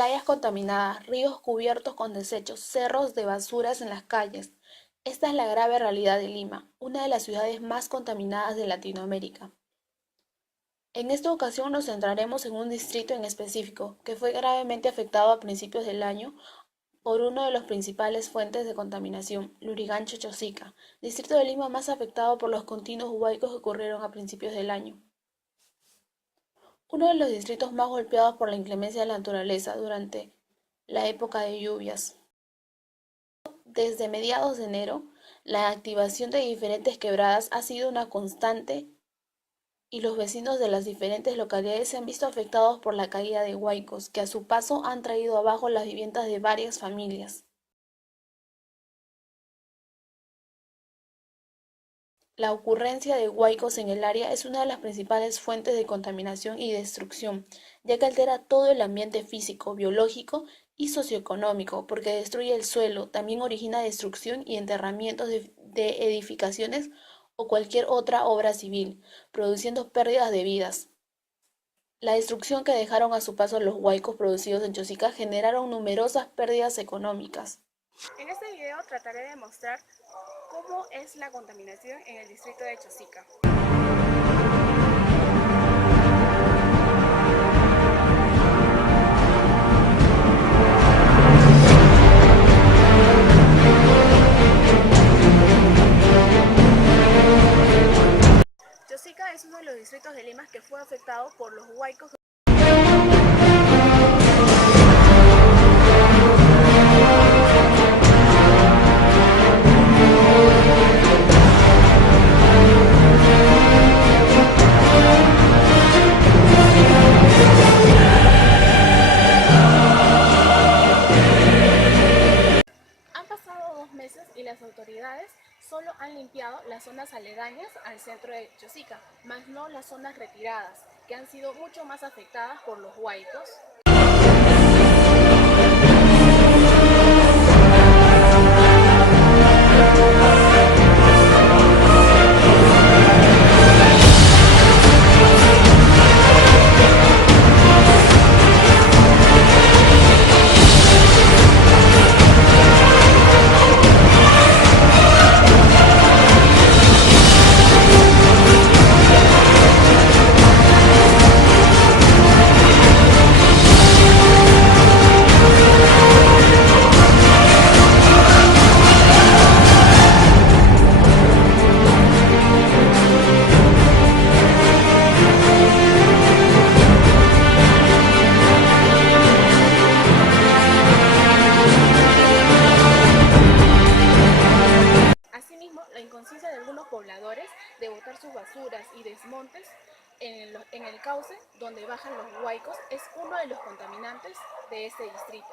Playas contaminadas, ríos cubiertos con desechos, cerros de basuras en las calles. Esta es la grave realidad de Lima, una de las ciudades más contaminadas de Latinoamérica. En esta ocasión nos centraremos en un distrito en específico, que fue gravemente afectado a principios del año por uno de los principales fuentes de contaminación, Lurigancho-Chosica, distrito de Lima más afectado por los continuos huaicos que ocurrieron a principios del año. Uno de los distritos más golpeados por la inclemencia de la naturaleza durante la época de lluvias. Desde mediados de enero, la activación de diferentes quebradas ha sido una constante y los vecinos de las diferentes localidades se han visto afectados por la caída de huaicos, que a su paso han traído abajo las viviendas de varias familias. La ocurrencia de huaicos en el área es una de las principales fuentes de contaminación y destrucción, ya que altera todo el ambiente físico, biológico y socioeconómico, porque destruye el suelo, también origina destrucción y enterramientos de edificaciones o cualquier otra obra civil, produciendo pérdidas de vidas. La destrucción que dejaron a su paso los huaicos producidos en Chosica generaron numerosas pérdidas económicas. En este video trataré de mostrar cómo es la contaminación en el distrito de Chosica. Chosica es uno de los distritos de Lima que fue afectado por los huaicos. Han pasado 2 meses y las autoridades solo han limpiado las zonas aledañas al centro de Chosica, más no las zonas retiradas, que han sido mucho más afectadas por los huaicos. Asimismo, la inconsciencia de algunos pobladores de botar sus basuras y desmontes en el cauce donde bajan los huaicos es uno de los contaminantes de este distrito.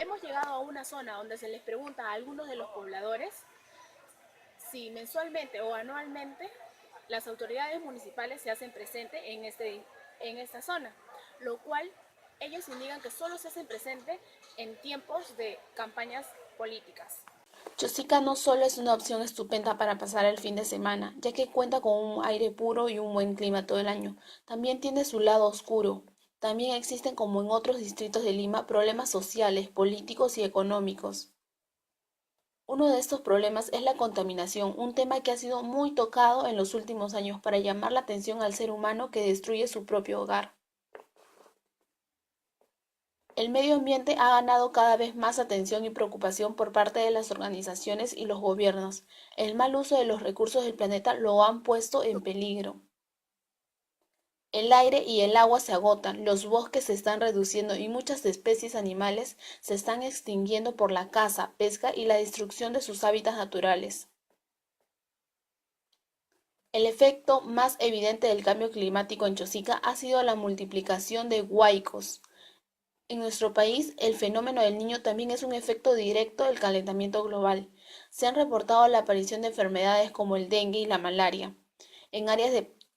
Hemos llegado a una zona donde se les pregunta a algunos de los pobladores si mensualmente o anualmente las autoridades municipales se hacen presentes en esta zona, lo cual ellos indican que solo se hacen presentes en tiempos de campañas políticas. Chosica no solo es una opción estupenda para pasar el fin de semana, ya que cuenta con un aire puro y un buen clima todo el año, también tiene su lado oscuro. También existen, como en otros distritos de Lima, problemas sociales, políticos y económicos. Uno de estos problemas es la contaminación, un tema que ha sido muy tocado en los últimos años para llamar la atención al ser humano que destruye su propio hogar. El medio ambiente ha ganado cada vez más atención y preocupación por parte de las organizaciones y los gobiernos. El mal uso de los recursos del planeta lo han puesto en peligro. El aire y el agua se agotan, los bosques se están reduciendo y muchas especies animales se están extinguiendo por la caza, pesca y la destrucción de sus hábitats naturales. El efecto más evidente del cambio climático en Chosica ha sido la multiplicación de huaicos. En nuestro país, el fenómeno del Niño también es un efecto directo del calentamiento global. Se han reportado la aparición de enfermedades como el dengue y la malaria en áreas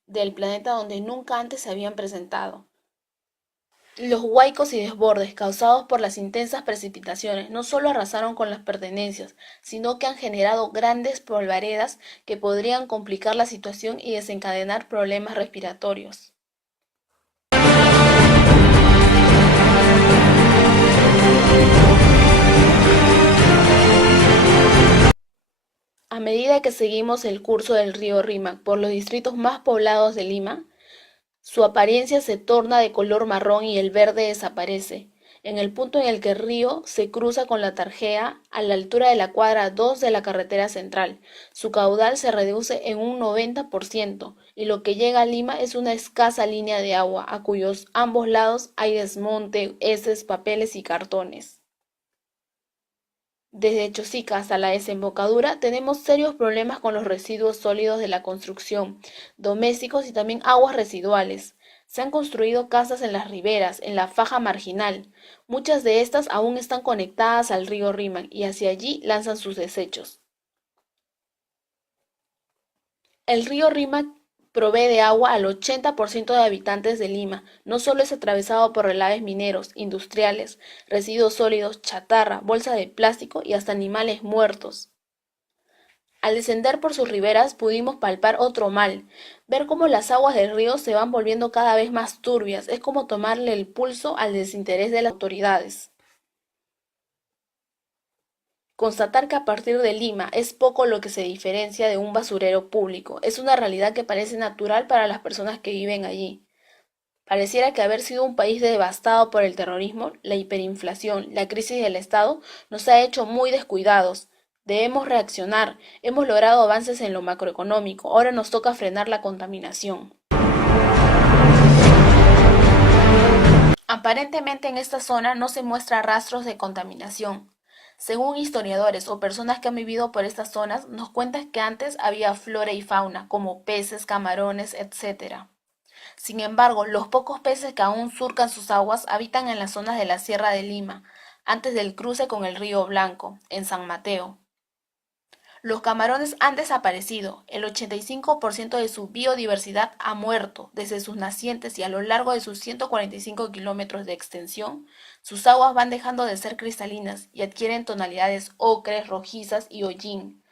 del planeta donde nunca antes se habían presentado. Los huaicos y desbordes causados por las intensas precipitaciones no solo arrasaron con las pertenencias, sino que han generado grandes polvaredas que podrían complicar la situación y desencadenar problemas respiratorios. A medida que seguimos el curso del río Rímac por los distritos más poblados de Lima, su apariencia se torna de color marrón y el verde desaparece. En el punto en el que el río se cruza con la Tarjea, a la altura de la cuadra 2 de la carretera central, su caudal se reduce en un 90% y lo que llega a Lima es una escasa línea de agua, a cuyos ambos lados hay desmonte, heces, papeles y cartones. Desde Chosica hasta la desembocadura tenemos serios problemas con los residuos sólidos de la construcción, domésticos y también aguas residuales. Se han construido casas en las riberas, en la faja marginal. Muchas de estas aún están conectadas al río Rímac y hacia allí lanzan sus desechos. El río Rímac provee de agua al 80% de habitantes de Lima. No solo es atravesado por relaves mineros, industriales, residuos sólidos, chatarra, bolsa de plástico y hasta animales muertos. Al descender por sus riberas pudimos palpar otro mal. Ver cómo las aguas del río se van volviendo cada vez más turbias es como tomarle el pulso al desinterés de las autoridades. Constatar que a partir de Lima es poco lo que se diferencia de un basurero público es una realidad que parece natural para las personas que viven allí. Pareciera que haber sido un país devastado por el terrorismo, la hiperinflación, la crisis del Estado, nos ha hecho muy descuidados. Debemos reaccionar. Hemos logrado avances en lo macroeconómico. Ahora nos toca frenar la contaminación. Aparentemente en esta zona no se muestra rastros de contaminación. Según historiadores o personas que han vivido por estas zonas, nos cuentan que antes había flora y fauna, como peces, camarones, etc. Sin embargo, los pocos peces que aún surcan sus aguas habitan en las zonas de la Sierra de Lima, antes del cruce con el río Blanco, en San Mateo. Los camarones han desaparecido, el 85% de su biodiversidad ha muerto desde sus nacientes y a lo largo de sus 145 kilómetros de extensión, sus aguas van dejando de ser cristalinas y adquieren tonalidades ocres, rojizas y hollín.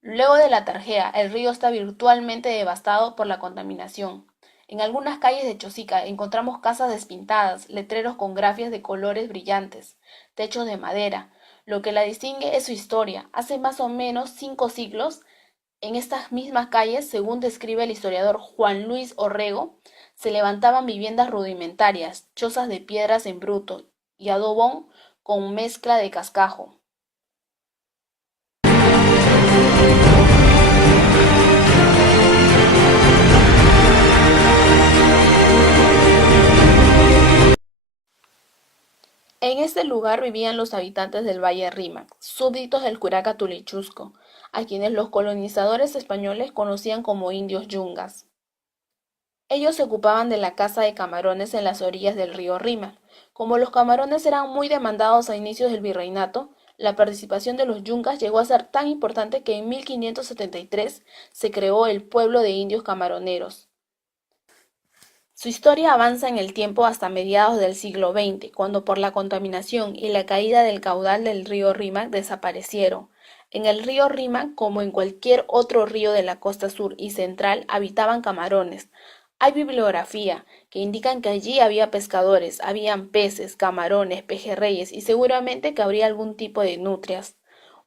Luego de la Tarjea, el río está virtualmente devastado por la contaminación. En algunas calles de Chosica encontramos casas despintadas, letreros con grafías de colores brillantes, techos de madera. Lo que la distingue es su historia. Hace más o menos 5 siglos, en estas mismas calles, según describe el historiador Juan Luis Orrego, se levantaban viviendas rudimentarias, chozas de piedras en bruto y adobón con mezcla de cascajo. En este lugar vivían los habitantes del Valle Rímac, súbditos del curaca Tulichusco, a quienes los colonizadores españoles conocían como indios yungas. Ellos se ocupaban de la caza de camarones en las orillas del río Rímac. Como los camarones eran muy demandados a inicios del virreinato, la participación de los yungas llegó a ser tan importante que en 1573 se creó el pueblo de indios camaroneros. Su historia avanza en el tiempo hasta mediados del siglo XX, cuando por la contaminación y la caída del caudal del río Rímac desaparecieron. En el río Rímac, como en cualquier otro río de la costa sur y central, habitaban camarones. Hay bibliografía que indican que allí había pescadores, habían peces, camarones, pejerreyes y seguramente que habría algún tipo de nutrias.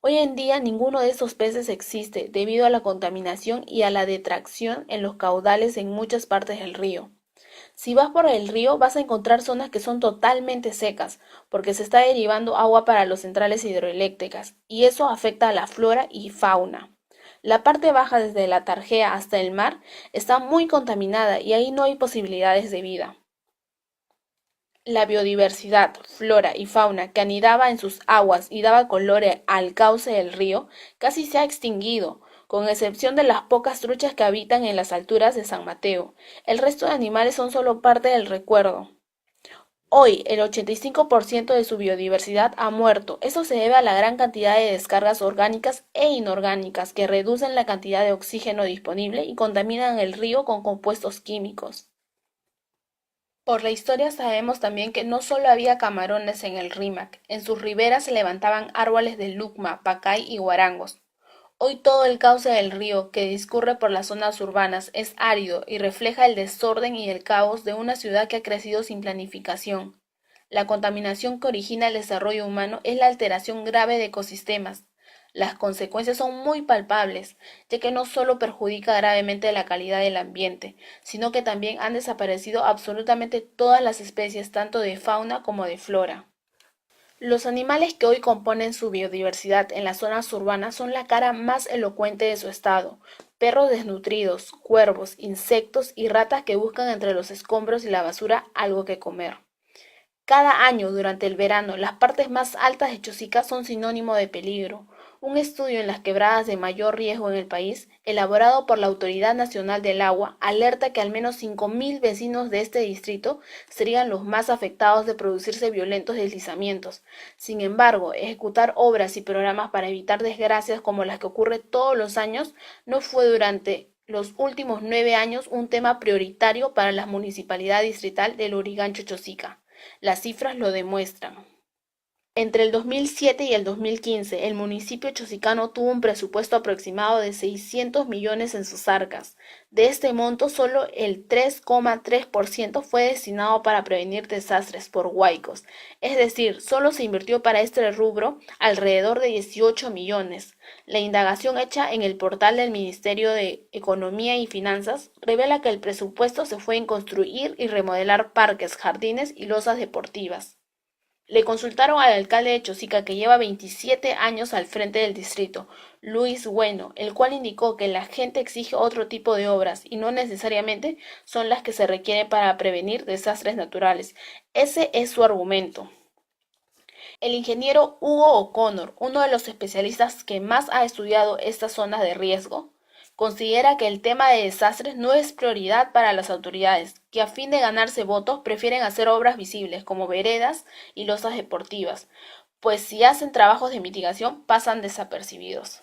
Hoy en día ninguno de estos peces existe debido a la contaminación y a la detracción en los caudales en muchas partes del río. Si vas por el río vas a encontrar zonas que son totalmente secas, porque se está derivando agua para las centrales hidroeléctricas, y eso afecta a la flora y fauna. La parte baja desde la Tarjea hasta el mar está muy contaminada y ahí no hay posibilidades de vida. La biodiversidad, flora y fauna que anidaba en sus aguas y daba color al cauce del río casi se ha extinguido, con excepción de las pocas truchas que habitan en las alturas de San Mateo. El resto de animales son solo parte del recuerdo. Hoy, el 85% de su biodiversidad ha muerto. Eso se debe a la gran cantidad de descargas orgánicas e inorgánicas que reducen la cantidad de oxígeno disponible y contaminan el río con compuestos químicos. Por la historia sabemos también que no solo había camarones en el Rímac, en sus riberas se levantaban árboles de lucma, pacay y guarangos. Hoy todo el cauce del río que discurre por las zonas urbanas es árido y refleja el desorden y el caos de una ciudad que ha crecido sin planificación. La contaminación que origina el desarrollo humano es la alteración grave de ecosistemas. Las consecuencias son muy palpables, ya que no solo perjudica gravemente la calidad del ambiente, sino que también han desaparecido absolutamente todas las especies, tanto de fauna como de flora. Los animales que hoy componen su biodiversidad en las zonas urbanas son la cara más elocuente de su estado: perros desnutridos, cuervos, insectos y ratas que buscan entre los escombros y la basura algo que comer. Cada año, durante el verano, las partes más altas de Chosica son sinónimo de peligro. Un estudio en las quebradas de mayor riesgo en el país, elaborado por la Autoridad Nacional del Agua, alerta que al menos 5.000 vecinos de este distrito serían los más afectados de producirse violentos deslizamientos. Sin embargo, ejecutar obras y programas para evitar desgracias como las que ocurren todos los años no fue durante los últimos 9 años un tema prioritario para la Municipalidad Distrital de Lurigancho-Chosica. Las cifras lo demuestran. Entre el 2007 y el 2015, el municipio chosicano tuvo un presupuesto aproximado de 600 millones en sus arcas. De este monto, solo el 3,3% fue destinado para prevenir desastres por huaicos, es decir, solo se invirtió para este rubro alrededor de 18 millones. La indagación hecha en el portal del Ministerio de Economía y Finanzas revela que el presupuesto se fue en construir y remodelar parques, jardines y losas deportivas. Le consultaron al alcalde de Chosica, que lleva 27 años al frente del distrito, Luis Bueno, el cual indicó que la gente exige otro tipo de obras y no necesariamente son las que se requieren para prevenir desastres naturales. Ese es su argumento. El ingeniero Hugo O'Connor, uno de los especialistas que más ha estudiado estas zonas de riesgo, considera que el tema de desastres no es prioridad para las autoridades, que a fin de ganarse votos prefieren hacer obras visibles como veredas y losas deportivas, pues si hacen trabajos de mitigación pasan desapercibidos.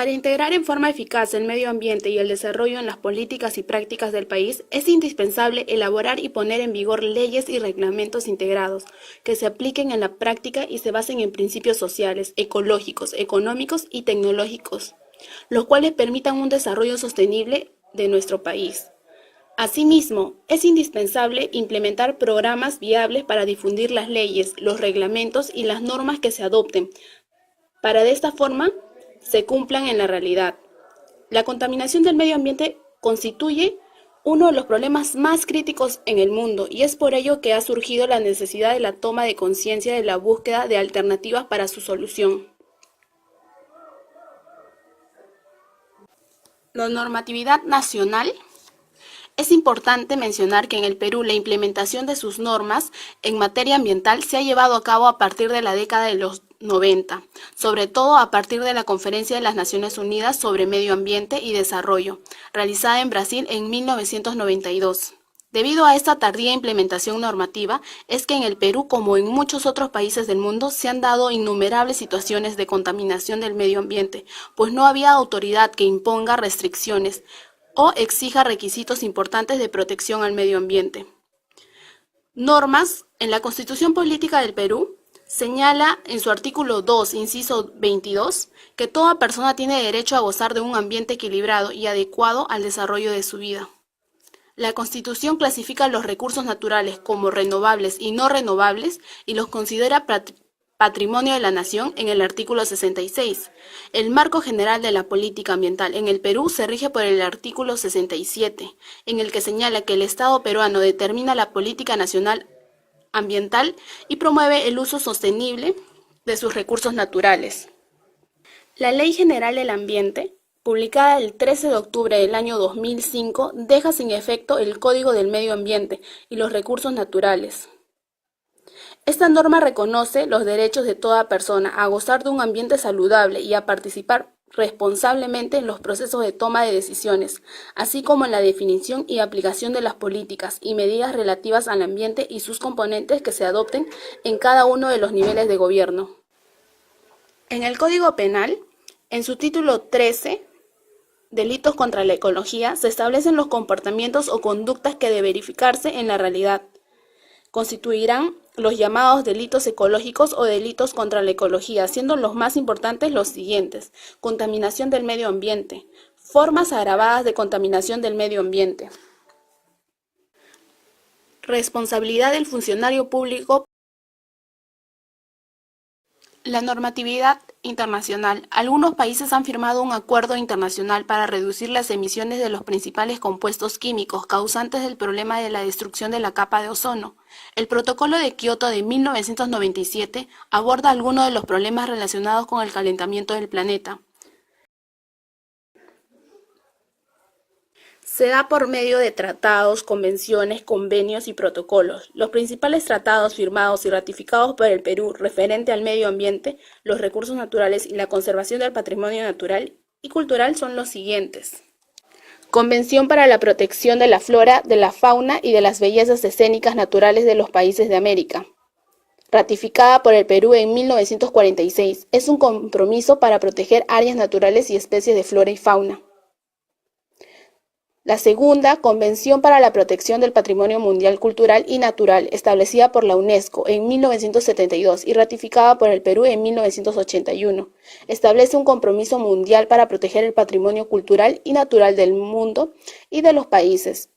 Para integrar en forma eficaz el medio ambiente y el desarrollo en las políticas y prácticas del país, es indispensable elaborar y poner en vigor leyes y reglamentos integrados que se apliquen en la práctica y se basen en principios sociales, ecológicos, económicos y tecnológicos, los cuales permitan un desarrollo sostenible de nuestro país. Asimismo, es indispensable implementar programas viables para difundir las leyes, los reglamentos y las normas que se adopten, para de esta forma se cumplan en la realidad. La contaminación del medio ambiente constituye uno de los problemas más críticos en el mundo y es por ello que ha surgido la necesidad de la toma de conciencia de la búsqueda de alternativas para su solución. La normatividad nacional. Es importante mencionar que en el Perú la implementación de sus normas en materia ambiental se ha llevado a cabo a partir de la década de los 90, sobre todo a partir de la Conferencia de las Naciones Unidas sobre Medio Ambiente y Desarrollo, realizada en Brasil en 1992. Debido a esta tardía implementación normativa, es que en el Perú, como en muchos otros países del mundo, se han dado innumerables situaciones de contaminación del medio ambiente, pues no había autoridad que imponga restricciones o exija requisitos importantes de protección al medio ambiente. Normas. En la Constitución Política del Perú señala en su artículo 2, inciso 22, que toda persona tiene derecho a gozar de un ambiente equilibrado y adecuado al desarrollo de su vida. La Constitución clasifica los recursos naturales como renovables y no renovables y los considera Patrimonio de la Nación en el artículo 66. El marco general de la política ambiental en el Perú se rige por el artículo 67, en el que señala que el Estado peruano determina la política nacional ambiental y promueve el uso sostenible de sus recursos naturales. La Ley General del Ambiente, publicada el 13 de octubre del año 2005, deja sin efecto el Código del Medio Ambiente y los Recursos Naturales. Esta norma reconoce los derechos de toda persona a gozar de un ambiente saludable y a participar responsablemente en los procesos de toma de decisiones, así como en la definición y aplicación de las políticas y medidas relativas al ambiente y sus componentes que se adopten en cada uno de los niveles de gobierno. En el Código Penal, en su título 13, Delitos contra la ecología, se establecen los comportamientos o conductas que de verificarse en la realidad constituirán los llamados delitos ecológicos o delitos contra la ecología, siendo los más importantes los siguientes: contaminación del medio ambiente, formas agravadas de contaminación del medio ambiente, responsabilidad del funcionario público. La normatividad internacional. Algunos países han firmado un acuerdo internacional para reducir las emisiones de los principales compuestos químicos causantes del problema de la destrucción de la capa de ozono. El Protocolo de Kioto de 1997 aborda algunos de los problemas relacionados con el calentamiento del planeta. Se da por medio de tratados, convenciones, convenios y protocolos. Los principales tratados firmados y ratificados por el Perú referente al medio ambiente, los recursos naturales y la conservación del patrimonio natural y cultural son los siguientes. Convención para la protección de la flora, de la fauna y de las bellezas escénicas naturales de los países de América, ratificada por el Perú en 1946. Es un compromiso para proteger áreas naturales y especies de flora y fauna. La segunda, Convención para la Protección del Patrimonio Mundial Cultural y Natural, establecida por la UNESCO en 1972 y ratificada por el Perú en 1981. Establece un compromiso mundial para proteger el patrimonio cultural y natural del mundo y de los países.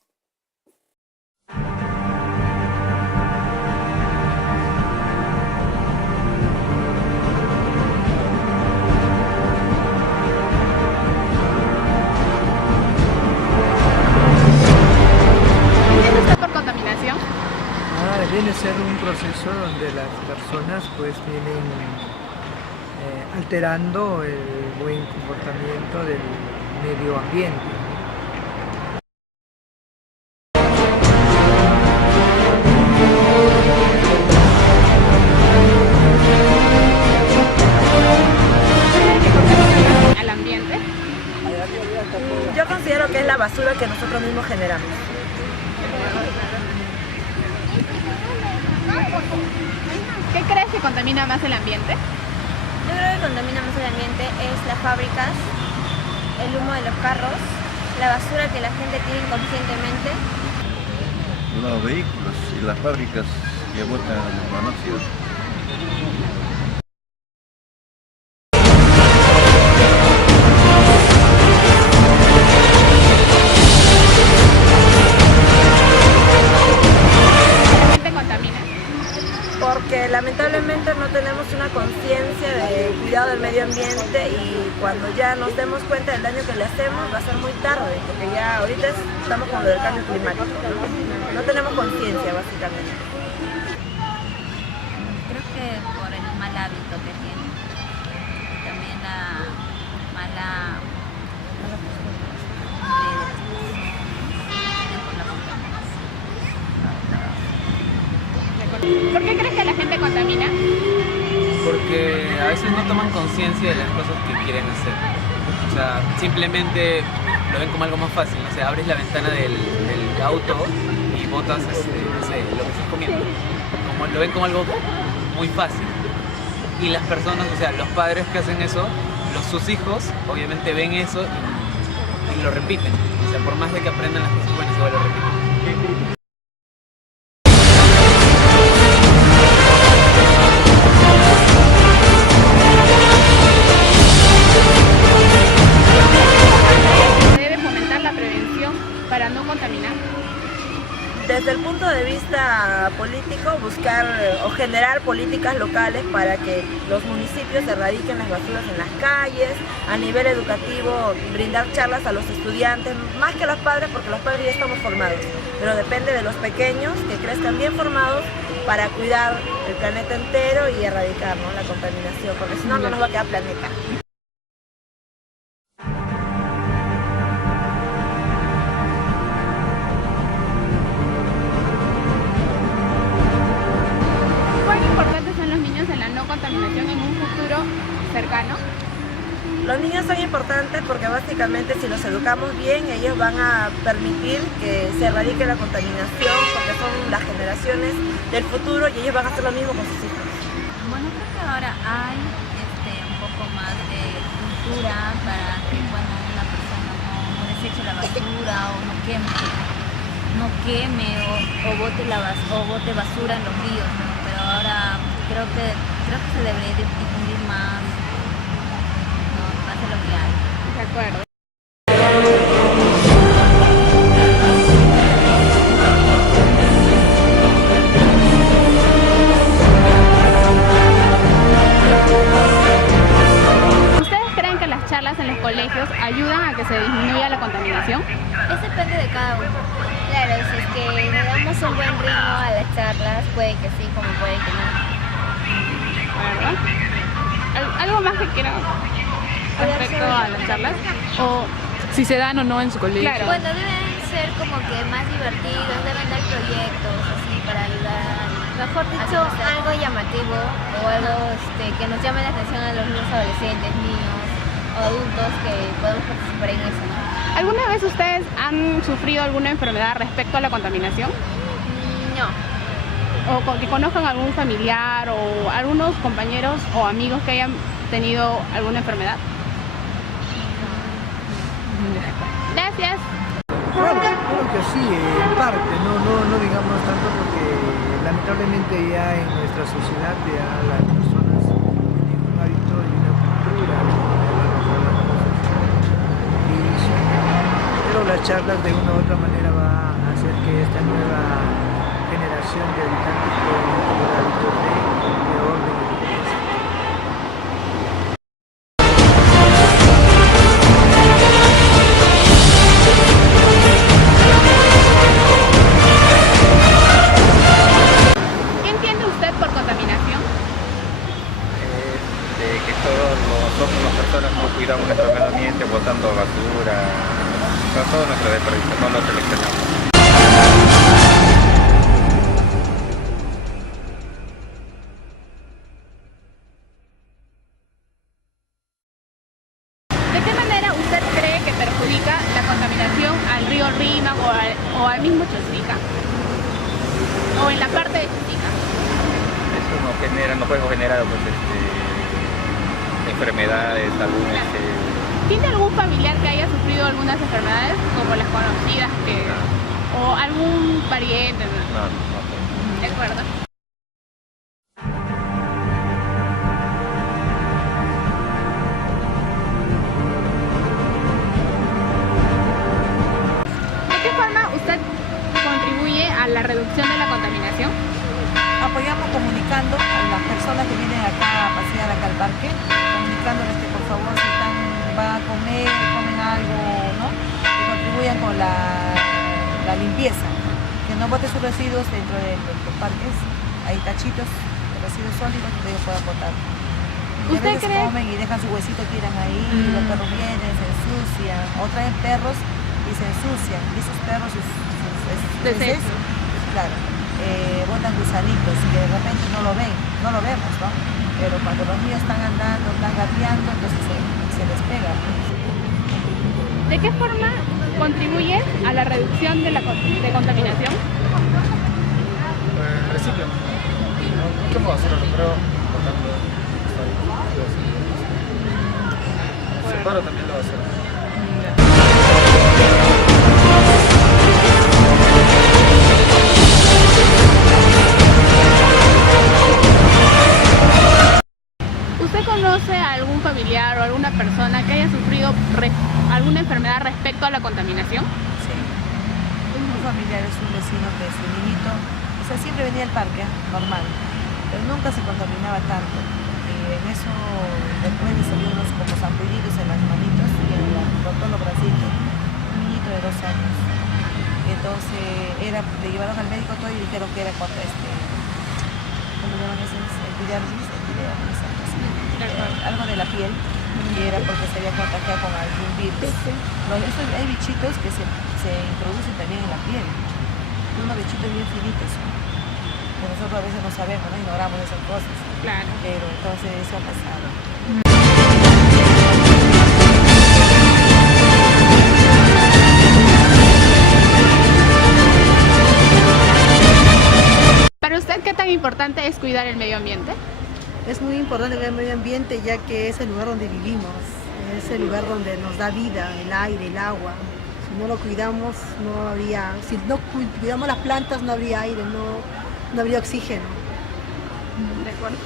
Viene a ser un proceso donde las personas pues vienen alterando el buen comportamiento del medio ambiente. ¿Al ambiente? Yo considero que es la basura que nosotros mismos generamos. ¿Qué crees que contamina más el ambiente? Yo creo que contamina más el ambiente es las fábricas el humo de los carros, la basura que la gente tira inconscientemente. Los vehículos y las fábricas que botan monóxido. Porque lamentablemente no tenemos una conciencia de cuidado del medio ambiente y cuando ya nos demos cuenta del daño que le hacemos va a ser muy tarde, porque ya ahorita estamos con lo del cambio climático, no tenemos conciencia básicamente. Creo que por el mal hábito que tienen, también la mala postura de las personas tienen por la contaminación. ¿Por qué crees que la gente contamina? Porque a veces no toman conciencia de las cosas que quieren hacer. O sea, simplemente lo ven como algo más fácil. O sea, abres la ventana del auto y botas no sé, lo que estás comiendo. Lo ven como algo muy fácil. Y las personas, o sea, los padres que hacen eso, sus hijos obviamente ven eso y lo repiten. O sea, por más de que aprendan las cosas buenas, igual lo repiten. Para no contaminar. Desde el punto de vista político, buscar o generar políticas locales para que los municipios erradiquen las basuras en las calles, a nivel educativo, brindar charlas a los estudiantes, más que a los padres, porque los padres ya estamos formados, pero depende de los pequeños que crezcan bien formados para cuidar el planeta entero y erradicar, ¿no?, la contaminación, porque si no, no nos va a quedar planeta. Contaminación en un futuro cercano? Los niños son importantes porque básicamente si los educamos bien, ellos van a permitir que se erradique la contaminación porque son las generaciones del futuro y ellos van a hacer lo mismo con sus hijos. Bueno, creo que ahora hay un poco más de cultura para que cuando una persona no deseche la basura o no queme o bote basura en los ríos, ¿no? Pero ahora creo que se debería difundir más, ¿no?, más de lo que hay. De acuerdo. ¿Ustedes creen que las charlas en los colegios ayudan a que se disminuya la contaminación? Eso depende de cada uno. Claro, si es que le damos un buen ritmo a las charlas, puede que sí, como puede que no. ¿Verdad? ¿Algo más que quieran respecto a las charlas? O si se dan o no en su colegio. Claro. Bueno, deben ser como que más divertidos, deben dar proyectos así para ayudar. Mejor dicho, algo llamativo o algo que nos llame la atención a los niños adolescentes, niños o adultos que podemos participar en eso, ¿no? ¿Alguna vez ustedes han sufrido alguna enfermedad respecto a la contaminación? No. O que conozcan algún familiar o algunos compañeros o amigos que hayan tenido alguna enfermedad. Gracias. Claro, creo que sí, en parte, no digamos tanto porque lamentablemente ya en nuestra sociedad ya las personas tienen un hábito y una cultura de arrojar las cosas y sí, pero las charlas de una u otra manera va a hacer que esta nueva generación de habitantes puedan tener hábitos de orden y limpieza. ¿Qué entiende usted por contaminación? De que todos nosotros, las personas, no cuidamos nuestro medio ambiente botando basura, todo nuestro desperdicio, no lo seleccionamos. ¿De qué manera usted cree que perjudica la contaminación al río Rímac o al mismo Chosica? O en la parte de Chosica. Eso no puede generar pues, enfermedades, algún ¿Tiene algún familiar que haya sufrido algunas enfermedades, como las conocidas, o algún pariente? No. De acuerdo. ¿De qué forma usted contribuye a la reducción de la contaminación? Apoyamos comunicando a las personas que vienen acá a pasear acá al parque, comunicándoles que por favor si van a comer, comen algo, ¿no? Que contribuyan con la limpieza, que no boten sus residuos dentro de los parques. Hay tachitos de residuos sólidos que ellos puedan botar. Y a ¿Usted veces cree? comen y dejan su huesito, tiran ahí, los perros vienen, se ensucian, o traen perros y se ensucian, y esos perros sus heces, claro, botan gusanitos que de repente no lo vemos, ¿no? Pero cuando los niños están andando, están gateando, entonces se les pega. ¿De qué forma contribuye a la reducción de de contaminación? Reciclo. ¿Qué puedo hacer? Pero cortando. Separo también lo va a hacer. ¿Usted conoce a algún familiar o alguna persona que haya sufrido alguna enfermedad respecto a la contaminación? Sí. Un familiar es un vecino que su niñito, o sea, siempre venía al parque, normal, pero nunca se contaminaba tanto. Y en eso, después de salir unos como zampullidos en las manitos y roto los bracitos, un niñito de 2 años. Entonces le llevaron al médico todo y dijeron que era contra ¿cómo le llaman esos? Epidermis, algo de la piel, y era porque se había contagiado con algún virus. Hay bichitos que se introducen también en la piel, unos bichitos bien finitos, que nosotros a veces no sabemos, ¿no? Ignoramos esas cosas. Claro. Pero entonces eso ha pasado. ¿Para usted qué tan importante es cuidar el medio ambiente? Es muy importante cuidar el medio ambiente ya que es el lugar donde vivimos, es el lugar donde nos da vida, el aire, el agua. Si no lo cuidamos, no habría, si no cuidamos las plantas, no habría aire, no habría oxígeno. De acuerdo.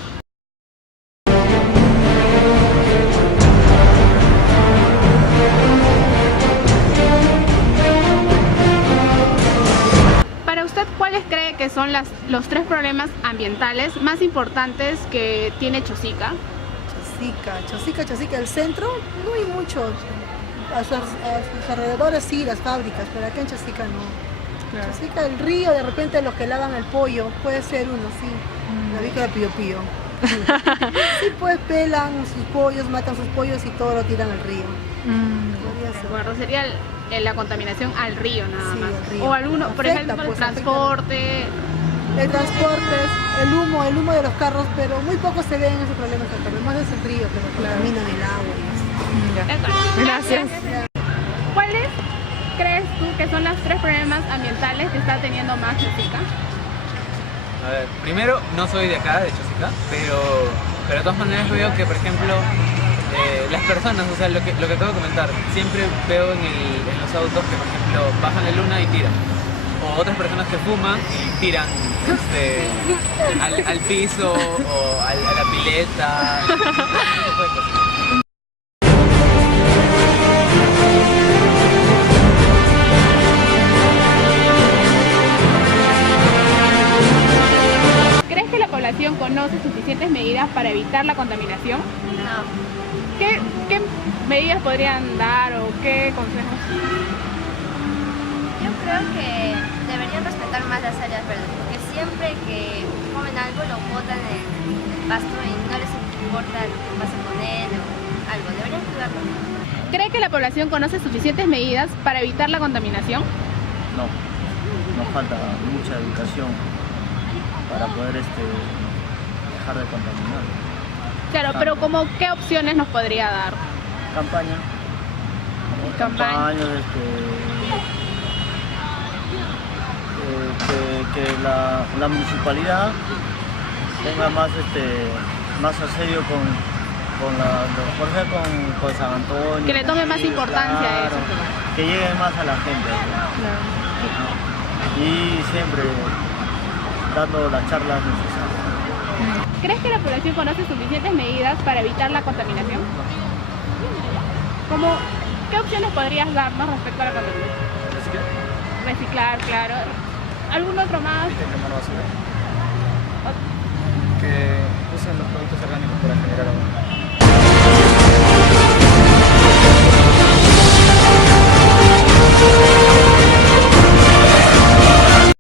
Para usted, ¿cuáles cree que son los 3 problemas ambientales más importantes que tiene Chosica? Chosica, el centro no hay mucho. A sus alrededores sí, las fábricas, pero acá en Chosica no. Claro. Chosica, el río, de repente los que lavan el pollo, puede ser uno, sí. La víctima de Pío Pío. Sí, pues pelan sus pollos, matan sus pollos y todo lo tiran al río. De acuerdo, sería la contaminación al río nada más. Al río. O alguno, por ejemplo, el transporte. El transporte, el humo de los carros, pero muy poco se ven esos problemas acá. Lo más es el río, que contaminan el agua y eso. Gracias. ¿Cuáles crees tú que son los 3 problemas ambientales que está teniendo más Chosica? A ver, primero, no soy de acá, de Chosica, pero de todas maneras veo que, por ejemplo, las personas, o sea, lo que acabo de comentar, siempre veo en los autos que, por ejemplo, bajan de luna y tiran. O otras personas que fuman y tiran al piso o a la pileta, ese tipo de cosas. ¿Crees que la población conoce suficientes medidas para evitar la contaminación? No. ¿Qué medidas podrían dar o qué consejos? Yo creo que deberían respetar más las áreas verdes, porque siempre que comen algo lo botan en el pasto y no les importa lo que pase con él o algo. Deberían cuidarlo. ¿Cree que la población conoce suficientes medidas para evitar la contaminación? No, nos falta mucha educación para poder dejar de contaminar. Claro, pero ¿como qué opciones nos podría dar? Campañas, que la municipalidad tenga más asedio por ejemplo, con San Antonio. Que le tome más importancia a eso. Que llegue más a la gente. Claro. Y siempre dando las charlas necesarias. ¿Crees que la población conoce suficientes medidas para evitar la contaminación? ¿Qué opciones podrías darnos respecto a la contaminación? Reciclar, claro. ¿Algún otro más? Quemar basura. Que usen los productos orgánicos, por ejemplo.